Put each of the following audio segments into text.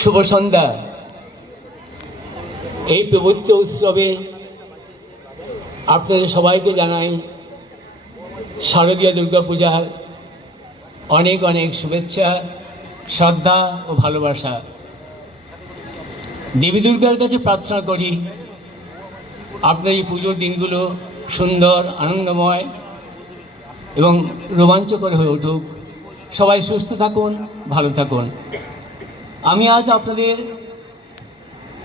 শুভ সন্ধ্যা। এই পবিত্র উৎসবে আপনাদের সবাইকে জানাই শারদীয় দুর্গাপূজার অনেক অনেক শুভেচ্ছা, শ্রদ্ধা ও ভালোবাসা। দেবী দুর্গার কাছে প্রার্থনা করি আপনাদের এই পুজোর দিনগুলো সুন্দর, আনন্দময় এবং রোমাঞ্চকর হয়ে উঠুক। সবাই সুস্থ থাকুন, ভালো থাকুন। আমি আজ আপনাদের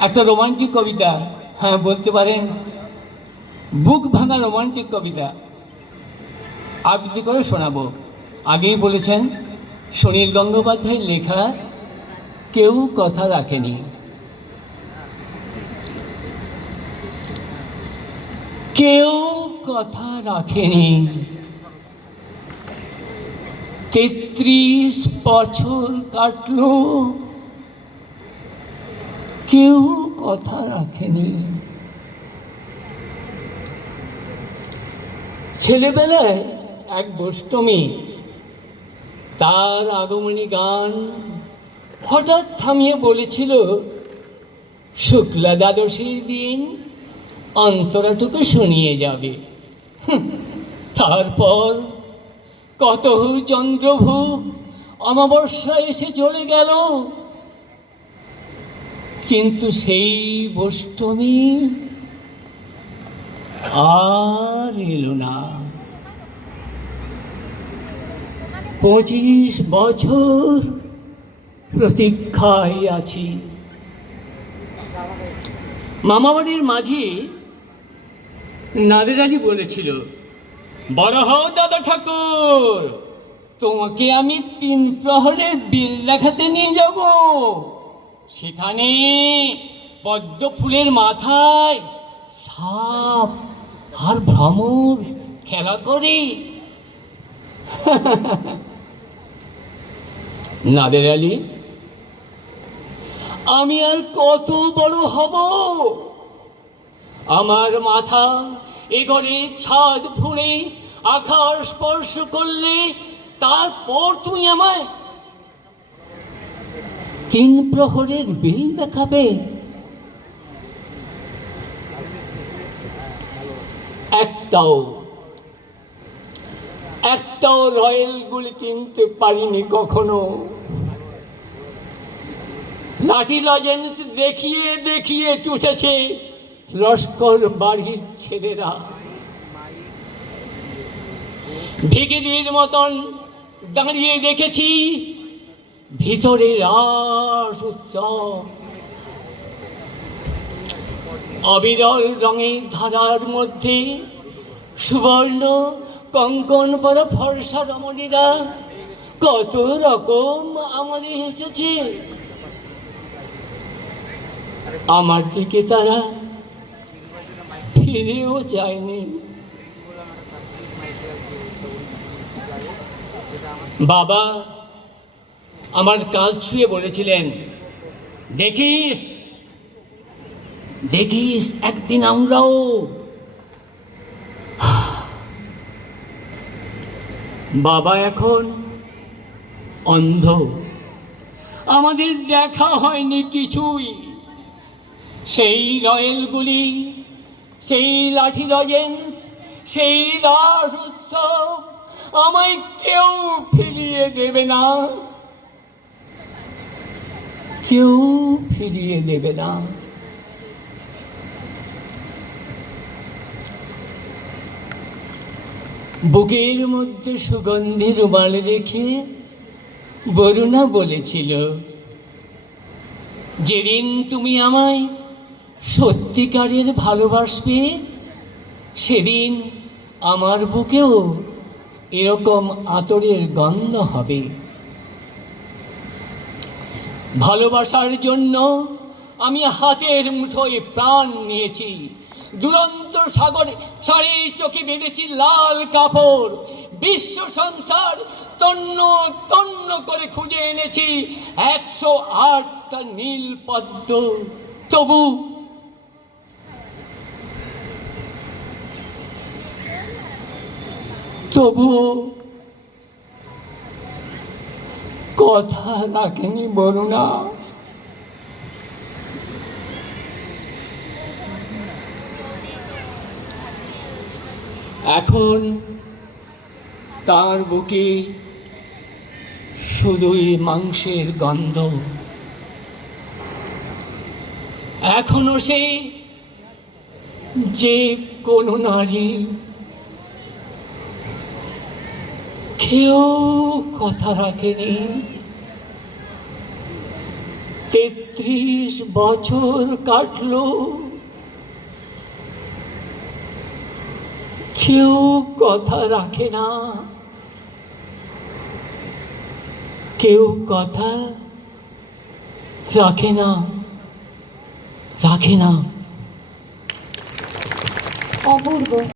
একটা রোমান্টিক কবিতা, হ্যাঁ বলতে পারেন বুক ভাঙা রোমান্টিক কবিতা আবৃত্তি করে শোনাবো। আগেই বলেছেন সুনীল গঙ্গোপাধ্যায়ের লেখা কেউ কথা রাখেনি। কেউ কথা রাখেনি, 33 বছর কাটলো, কেউ কথা রাখেনি। ছেলেবেলায় এক গোষ্ঠমী তার আগমনী গান হঠাৎ থামিয়ে বলেছিল, শুক্লা দ্বাদশীর দিন অন্তরাটুকু শুনিয়ে যাবে। তারপর কতহু চন্দ্রভূ অমাবস্যা এসে চলে গেল, কিন্তু সেই গোষ্ঠমী আর এলো না। 25 বছর প্রতীক্ষায় আছি। মামাবাড়ির মাঝি নাদের আলী বলেছিল, বড় হও দাদা ঠাকুর, তোমাকে আমি 3 প্রহরের বিল দেখাতে নিয়ে যাব। সেখানে পদ্ম ফুলের মাথায় সাপ আর ভ্রমর খেলা করে। নাদের আলী, আমি আর কত বড় হব? আমার মাথা এ ঘরে ছাদ ফুঁড়ে আকাশ স্পর্শ করলে তারপর তুমি আমায় 3 প্রহরের বিল দেখাবে? একটাও রয়্যাল গুলি কিনতে পারিনি কখনো। লাঠি লজেন্স দেখিয়ে দেখিয়ে চুষেছে লস্কর বাড়ির ছেলেরা। ভিখিরির মতন দাঁড়িয়ে দেখেছি ভিতরে রাস উৎসব। অবিরল রঙের ধারার মধ্যে সুবর্ণ কঙ্কন পরা ফর্সা রমণীরা কত রকম আমাদের হেসেছে। আমার দিকে তারা ফিরেও যায়নি। বাবা আমার কাজ ছুঁয়ে বলেছিলেন, দেখিস দেখিস একদিন আমরাও। বাবা এখন অন্ধ, আমাদের দেখা হয়নি কিছুই। সেই রয়েলগুলি, সেই লাঠি লজেন্স, সেই রাস উৎসব আমায় কেউ ফিরিয়ে দেবে না, কেউ ফিরিয়ে দেবে না। বুকের মধ্যে সুগন্ধি রুমাল রেখে বরুণা বলেছিল, যেদিন তুমি আমায় সত্যিকারের ভালোবাসবে সেদিন আমার বুকেও এরকম আতরের গন্ধ হবে। ভালোবাসার জন্য আমি হাতের মুঠোয় প্রাণ নিয়েছি। দুরন্ত সাগরে সারি চোখে বেঁধেছি লাল কাপড়। বিশ্ব সংসার তন্ন তন্ন করে খুঁজে এনেছি 108টা নীল পদ্ম। তবুও কথা রাখেনি বরুণা। এখন তার বুকে শুধুই মাংসের গন্ধ। এখনো সে যে কোনো নারী, কেউ কথা রাখেনি। 33 বছর কাটলো, কেউ কথা রাখে না, কেউ কথা রাখে না, রাখে না। অপূর্ব।